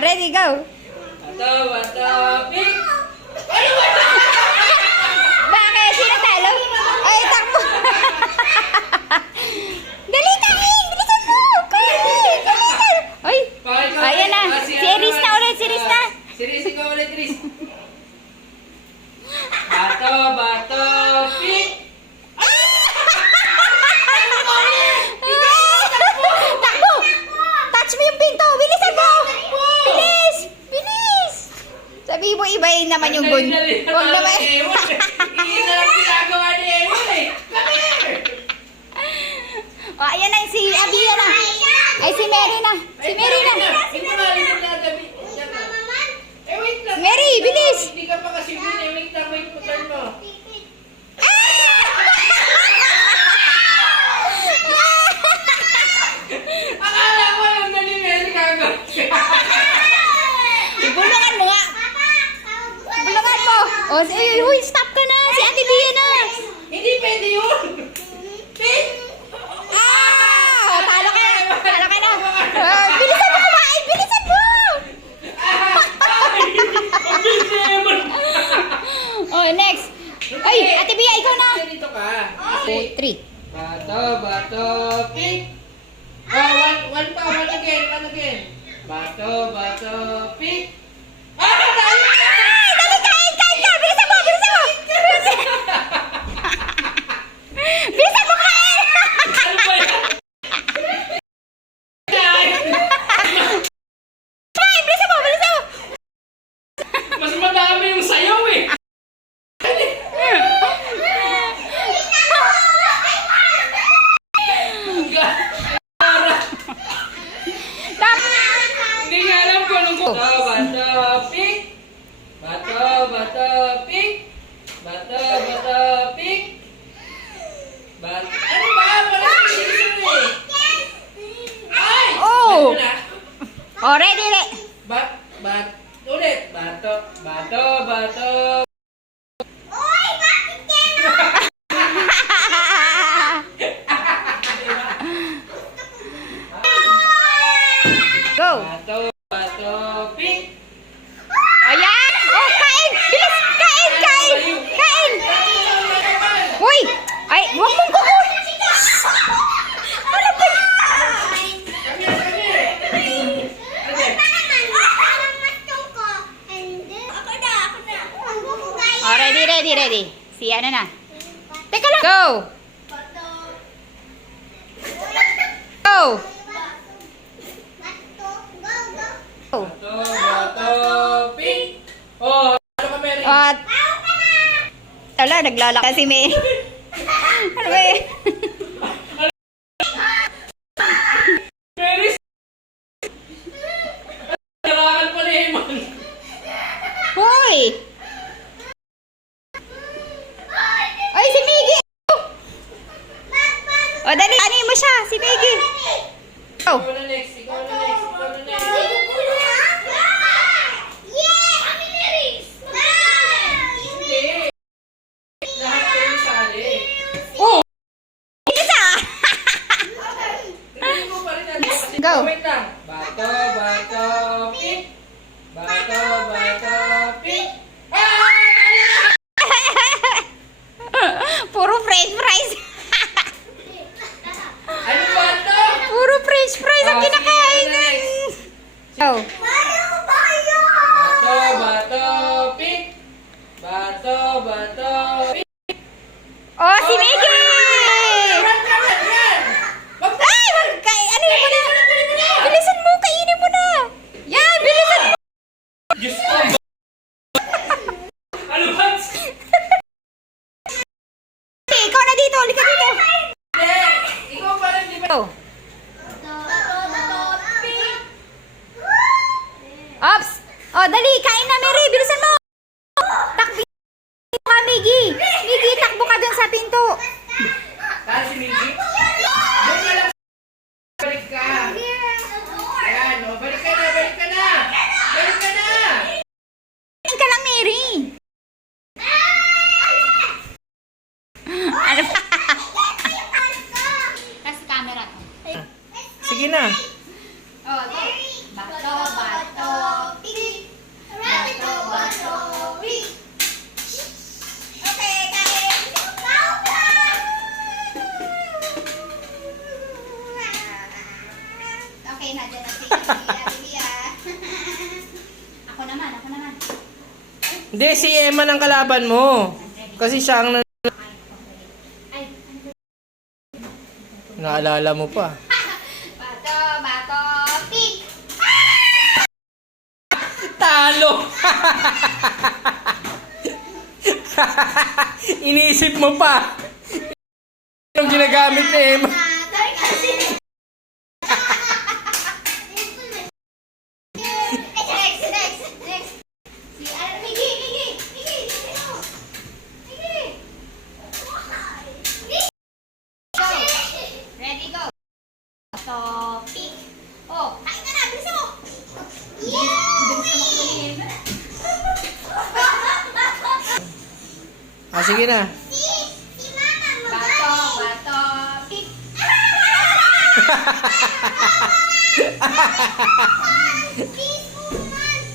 ready, go. Bato, pick! Bakit? Sino talo? Ay, takbo. Dali, kain! Bilisan mo! Kain! Bilisan! Ay, ayan na. Si Riz na ulit, si Riz na. Si Riz, ikaw ulit, Riz. Bato, pick! Takbo! Touch mo yung pinto! Bilisan mo! Bilis! Bilis! Sabi mo, ibayin naman yung gun. Huwag naman. Iyon na lang ginagawa ni Ewan eh. Come here! O, ayan na. Si Abia na. Ay, si Mary na. Si Mary na. Ito nga, ito na, Dabi. Eh, wait lang. Mary, bilis! Hindi ka pa kasi win eh. Wait lang, wait mo, turn mo. Akala ko yung dali Mary kagad. Bulungan mo nga. Bulungan mo. O, huy, stop ka na. Si Ate Bia na. Hindi pwede yun. Pin! Ah! O, talo ka. Talo ka na. Bilisan mo kumain. Bilisan mo. O, next. Ay, Ate Bia, ikaw na. Dito ka. 2, 3. Bato, pick! Oh, one again. Bato, pick! Ah! Dali! Dali, kain ka. Bilisan mo. Bilisan mo kain. Ano ba yan? Kain, bilisan mo. Mas madami yung sayaw eh. Hindi nga alam kung anong bato, pick! Bato, pick! Bato, pick! Ano ba? Wala sinisin eh! Ay! Oh! Ano na? O, ready. Ulit! Bato! Go. Bato, pick! Ayan! Oh, kain! Bilis! Kain! Uy! Ay, huwag mong kukunin! Ano ba? Come here! Okay. Oh, ready. Si ano na? Teka lang. Go! Bato, pick! Oh, ano ka, Mary? At... Ala, naglalaka si May. Ano ba eh? Mary! Narakan pa ni Eman. Hoy! Ay, si Miggy! O, dali. Anin mo siya, si Miggy. Go! Ikaw na next. Hindi. Lahat kayo sali. Oh! Isa! Tingnan mo pa rin natin kasi Go. wait lang. Bato, pick! Bato, pick! Ah! Puro french fries. Ano ba ito? Puro french fries ang Oh, sige, kinakain. ano next? Go! Bato, pick! Bato, pick! Oh, si Miggy! Run! Ay, ano yun mo na? Bilisan mo, kainin mo na. Yan, bilisan mo. Diyos ko! Ano ba? Ikaw na dito, halika dito. Hindi! Ikaw pa rin, di ba? Go. Ops! Oh, dali, kain na, Mary. Bilisan mo. Takbo ka, Miggy. Miggy, takbo ka dun sa pinto. Saan si Miggy? Doon ka lang. Balik ka. Ayan, o. Balik ka na. Kain ka lang, Mary. Ano ba? Nasa camera to. Sige na. Oh, bato. Okay, nandiyan na si Bibi ah. Ako naman. Hindi, si Emma ng kalaban mo. Kasi siya ang Ay, naalala mo pa. bato, pick! Talo! Iniisip mo pa. Yung ginagamit ni Emma. Sorry kasi. Next. Si Miggy. Go. Ready, go. So, pick. Oh, kain ka na. Bilisan mo. Ah, sige na. Bato, pick. Please, woman.